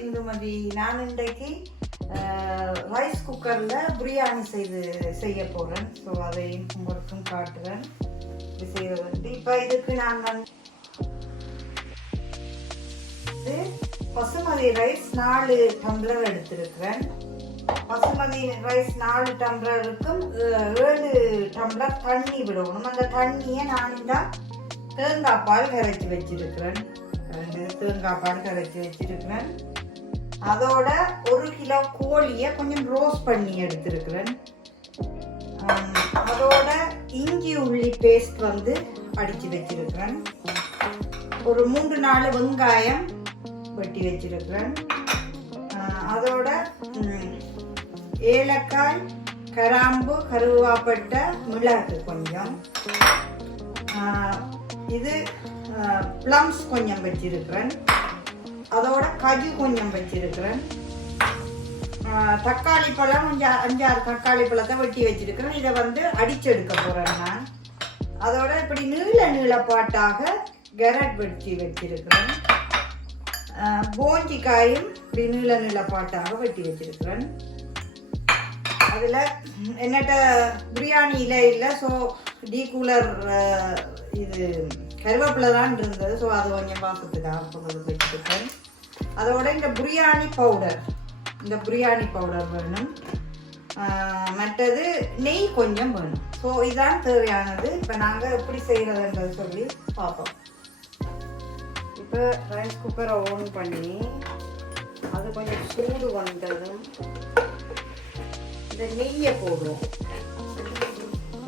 இந்துமதி நான் இன்றைக்கு ரைஸ் குக்கரில் பிரியாணி செய்து செய்ய போகிறேன் ஸோ அதையும் உங்களுக்கும் காட்டுறேன். இது செய்வது இப்போ இதுக்கு நான் வந்து பசுமதி ரைஸ் நாலு டம்ளர் எடுத்திருக்கிறேன். பசுமதி ரைஸ் நாலு டம்ளருக்கும் ஏழு டம்ளர் தண்ணி விடணும். அந்த தண்ணியை நான் இந்த தேங்காய் பால் கரைச்சி வச்சிருக்கிறேன். தேங்காய் பால் கரைச்சி வச்சிருக்கிறேன். அதோட ஒரு கிலோ கோழியை கொஞ்சம் ரோஸ்ட் பண்ணி எடுத்துருக்குறேன். அதோட இஞ்சி உள்ளி பேஸ்ட் வந்து அடித்து வச்சிருக்கிறேன். ஒரு மூன்று நாலு வெங்காயம் வெட்டி வச்சிருக்கிறேன். அதோட ஏலக்காய் கராம்பு கருவாப்பட்டை மிளகு கொஞ்சம். இது ப்ளம்ஸ் கொஞ்சம் வச்சிருக்கிறேன். அதோட கஜு கொஞ்சம் வச்சிருக்கிறேன். தக்காளி பழம் கொஞ்சம் அஞ்சாறு தக்காளி பழத்தை வெட்டி வச்சிருக்கிறேன். இதை வந்து அடிச்செடுக்க போகிறேன் நான். அதோட இப்படி நீள நீளப்பாட்டாக கெரட் வெட்டி வச்சிருக்கிறேன். போஞ்சிக்காயும் இப்படி நீள நீளப்பாட்டாக வெட்டி வச்சிருக்கிறேன். அதில் என்னட்ட பிரியாணி இலை இல்லை ஸோ டீ கூலர் இது கருவேப்பிலை தான் இருந்தது. ஸோ அது கொஞ்சம் வாசத்துக்காக கொண்டு வச்சுருக்கேன் அதோட இந்த பிரியாணி பவுடர் இந்த பிரியாணி பவுடர் வேணும். மற்றது நெய் கொஞ்சம் வேணும். ஸோ இதுதான் தேவையானது. இப்போ நாங்கள் எப்படி செய்கிறதுன்றது சொல்லி பார்ப்போம். இப்போ ரைஸ் குக்கரை ஓன் பண்ணி அது கொஞ்சம் சூடு வந்ததும் இந்த நெய்யை போடுவோம்.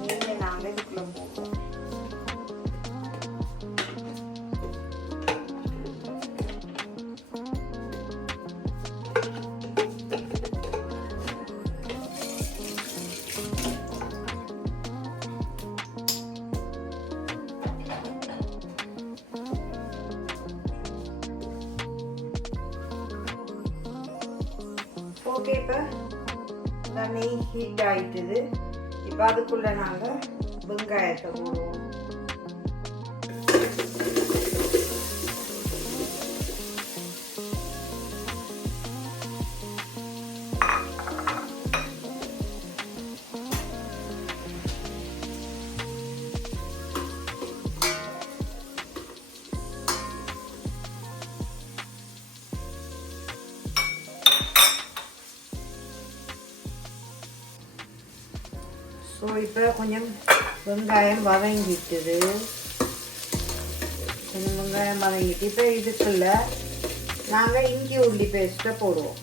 நெய்யை நாங்கள் இதுக்குள்ள போடுவோம். ஓகே இப்போ தண்ணி நெய் ஹீட் ஆகிட்டுது இப்போ அதுக்குள்ளே நாங்கள் வெங்காயத்தை போடுவோம். இப்போ கொஞ்சம் வெங்காயம் வதங்கிட்டுது கொஞ்சம் வெங்காயம் வதங்கிட்டு இப்போ இதுக்குள்ள நாங்கள் இஞ்சி உள்ளி பேஸ்ட்டை போடுவோம்.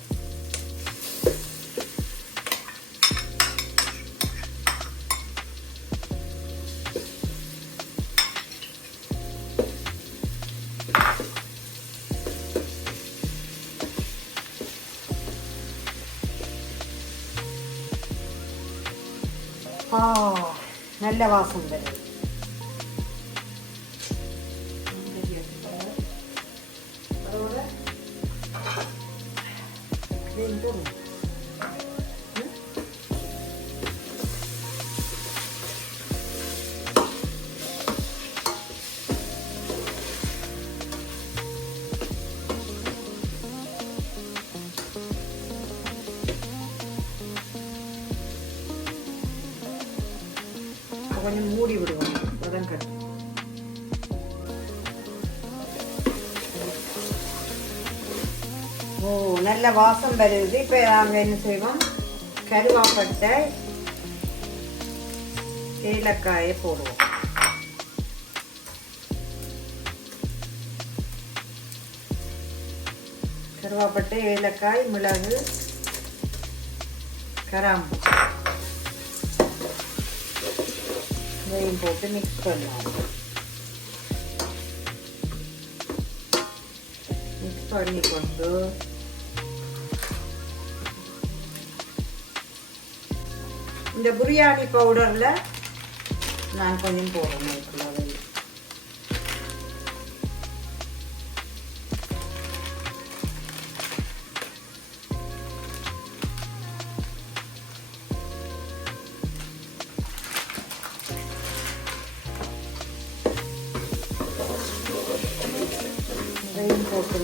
நல்ல வாசம் வருது அதோட இதையும் கொஞ்சம் மூடி விடுவோம். வதம் ஓ நல்ல வாசம் வருது. இப்போ நாங்கள் என்ன செய்வோம்? கருவாப்பட்டை ஏலக்காயை போடுவோம். கருவாப்பட்டை ஏலக்காய் மிளகு கராம்பு. இதையும் போட்டு மிக்ஸ் பண்ணலாம் மிக்ஸ் பண்ணி கொண்டு இந்த பிரியாணி பவுடரில் நான் கொஞ்சம் போடுறேன்.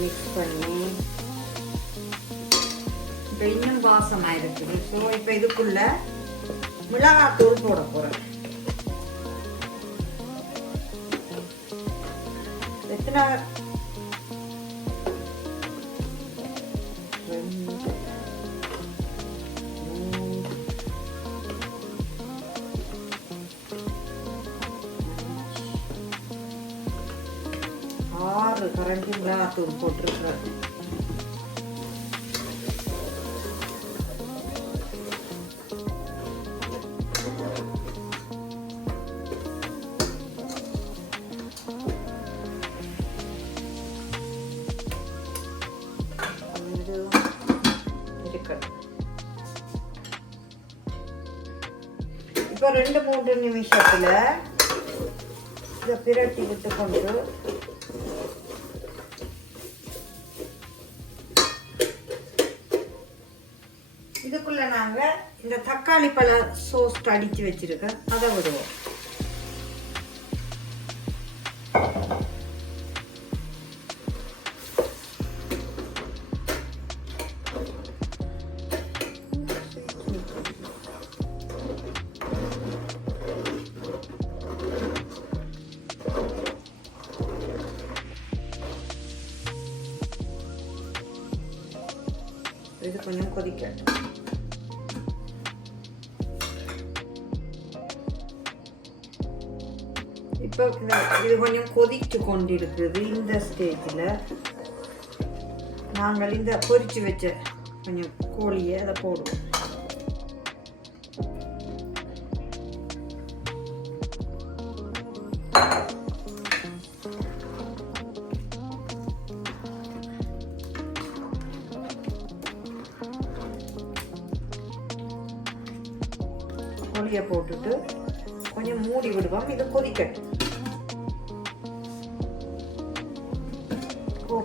மிக்ஸ் பண்ணி இப்போ இன்னும் வாசமாக இருக்குது ஸோ இப்போ இதுக்குள்ள மிளகாத்தூள் போட போகிறேன் எத்தனை கரண்டி மிளகாத்தூள் போட்டிருக்கிறேன் இப்போ ரெண்டு மூன்று நிமிஷத்தில் இதை பிரட்டி விட்டு கொண்டு நாங்கள் இந்த தக்காளி பழ சோஸ் அடித்து வச்சுருக்கேன் அதை விடுவோம். இது கொஞ்சம் கொதிக்கட்டும். இப்போ இது கொஞ்சம் கொதித்து கொண்டிருக்குது இந்த ஸ்டேஜில் நாங்கள் இந்த பொரித்து வச்ச கொஞ்சம் கோழியை அதை போடுவோம். கோழியை போட்டுட்டு கொஞ்சம் மூடி விடுவோம். இது கொதிக்கட்டும்.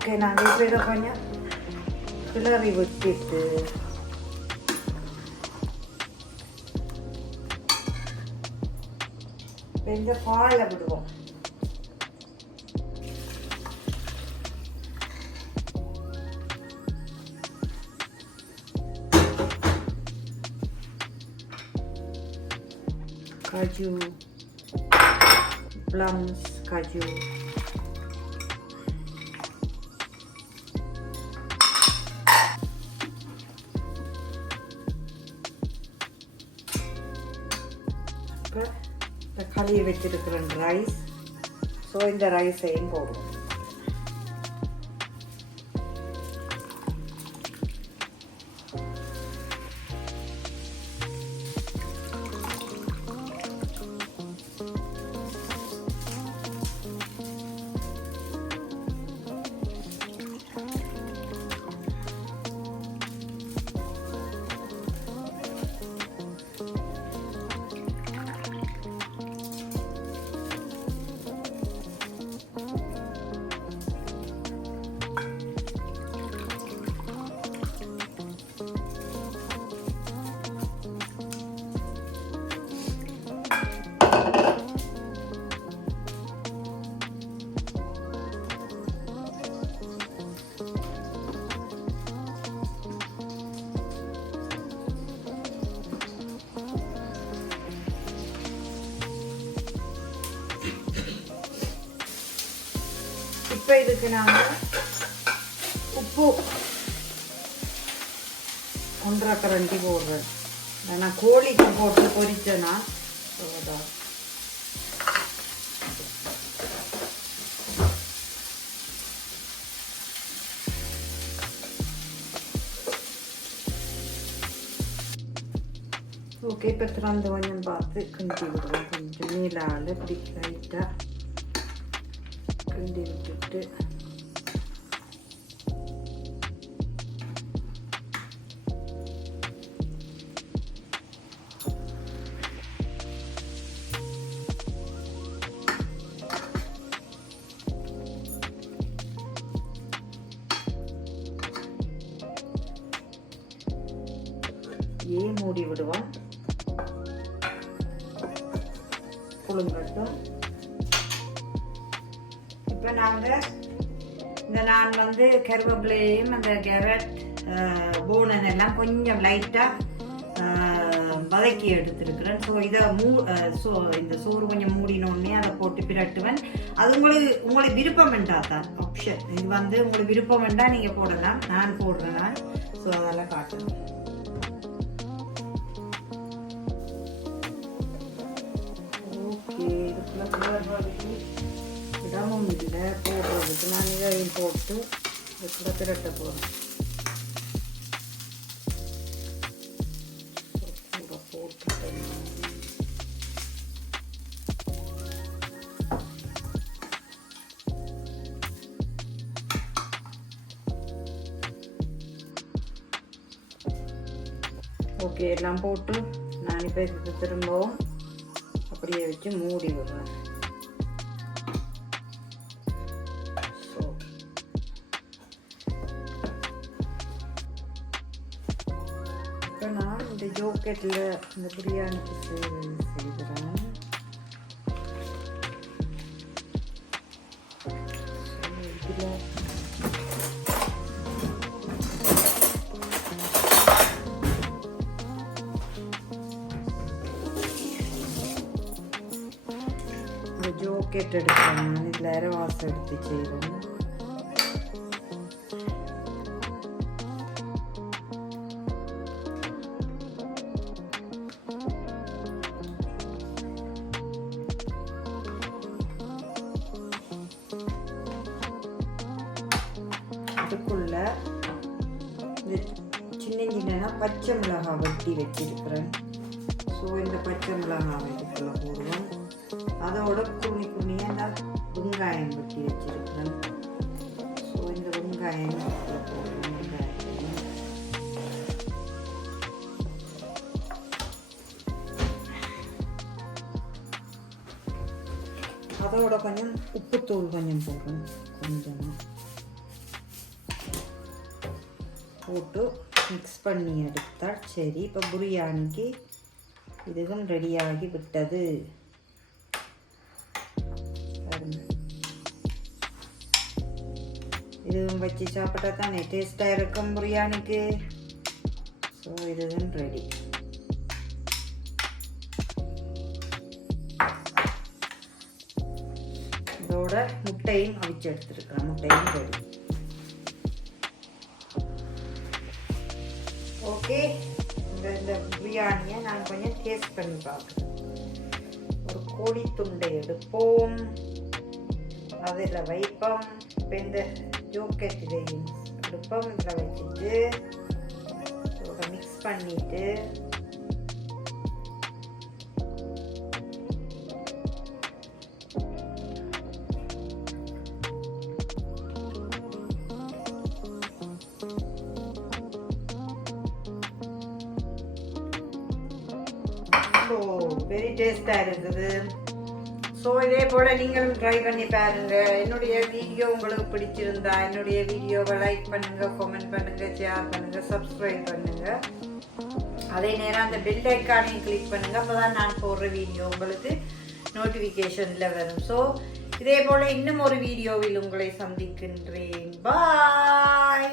ஓகே நாங்கள் இப்போ இதை கொஞ்சம் கிளறி விட்டுட்டு இப்ப இந்த பாலை விடுவோம் kaju plums kaju இப்போ இந்த களியை வச்சிருக்கிற ரைஸ் ஸோ இந்த ரைஸையும் போடுவோம் இப்போ இதுக்கு நாங்கள் உப்பு ஒன்றரை கரண்டி போடுறேன் நான் கோழிக்கு போட்டு பொரிச்சேன்னா அவ்வளோதான் ஓகே இப்போ திறந்து கொஞ்சம் பார்த்து கிண்டி விடுவோம் கொஞ்சம் மேலால் இப்படி லைட்டாக கிண்டி விட்டுட்டு ஏ மூடி விடுவோம் புழுங்கட்டும். இப்போ இந்த நான் வந்து கருவேப்பிலையும் அந்த கேரட் போனன் எல்லாம் கொஞ்சம் லைட்டாக வதக்கி எடுத்துருக்குறேன். ஸோ இதை மூ சோ இந்த சோறு கொஞ்சம் மூடினோடனே அதை போட்டு பிரட்டுவேன். அது உங்களுக்கு உங்களுக்கு விருப்பம் வேண்டாம் தான். ஆப்ஷன் இது வந்து உங்களுக்கு விருப்பம் வேண்டாம் நீங்கள் போடலாம். நான் போடுறேன். நான் ஸோ அதெல்லாம் காட்டுறேன் ஓகே இதுக்குள்ள கலர் இல்லை போடுறதுக்கு நான் இதையும் போட்டு இதுக்குள்ள திரட்ட போகிறேன் ஓகே எல்லாம் போட்டு நான் இப்போ திரும்பவும் அப்படியே வச்சு மூடி விடுறேன். இந்த ஜோக்கெட்டில் இந்த பிரியாணிக்கு செய்கிறது செய்கிறேன் இதில் இந்த ஜோக்கெட் எடுக்கிறேன் நான் இதில் அரவாசம் சிக்கன்லாம் நான் மிளகாய் போடுவோம். அதோட குனி குனியாக நான் வெங்காயம் வெட்டி வச்சிருக்கிறேன். ஸோ இந்த வெங்காயம் இதுக்குள்ள போடுவோம். வெங்காயத்தையும் அதோட கொஞ்சம் உப்புத்தூள் கொஞ்சம் போடுறோம் கொஞ்சமாக போட்டு மிக்ஸ் பண்ணி எடுத்தால் சரி. இப்போ பிரியாணிக்கு இதுவும் ரெடியாகி விட்டது. இதுவும் வச்சு சாப்பிட்டா தானே டேஸ்டாக இருக்கும் பிரியாணிக்கு. ஸோ இதுவும் ரெடி இதோட முட்டையும் அவிச்சு எடுத்துருக்கிறேன். முட்டையும் ரெடி கொஞ்சம் டேஸ்ட் பண்ணி பார்க்குறேன் ஒரு கோழி துண்டை எடுப்போம். அதில் வைப்போம். இப்போ இந்த ஜோக்கெட் இதையும் எடுப்போம் இதில் வச்சுட்டு மிக்ஸ் பண்ணிவிட்டு ஸோ வெரி டேஸ்டாக இருக்குது ஸோ இதே போல் நீங்களும் ட்ரை பண்ணி பாருங்கள் என்னுடைய வீடியோ உங்களுக்கு பிடிச்சிருந்தா என்னுடைய வீடியோவை லைக் பண்ணுங்கள் கமெண்ட் பண்ணுங்கள் ஷேர் பண்ணுங்கள் சப்ஸ்கிரைப் பண்ணுங்கள் அதே நேரம் அந்த பெல் ஐக்கானையும் கிளிக் அப்போ தான் நான் போடுற வீடியோ உங்களுக்கு நோட்டிஃபிகேஷனில் வரும். ஸோ இதே போல் இன்னும் ஒரு வீடியோவில் உங்களை சந்திக்கின்றேன். பாய்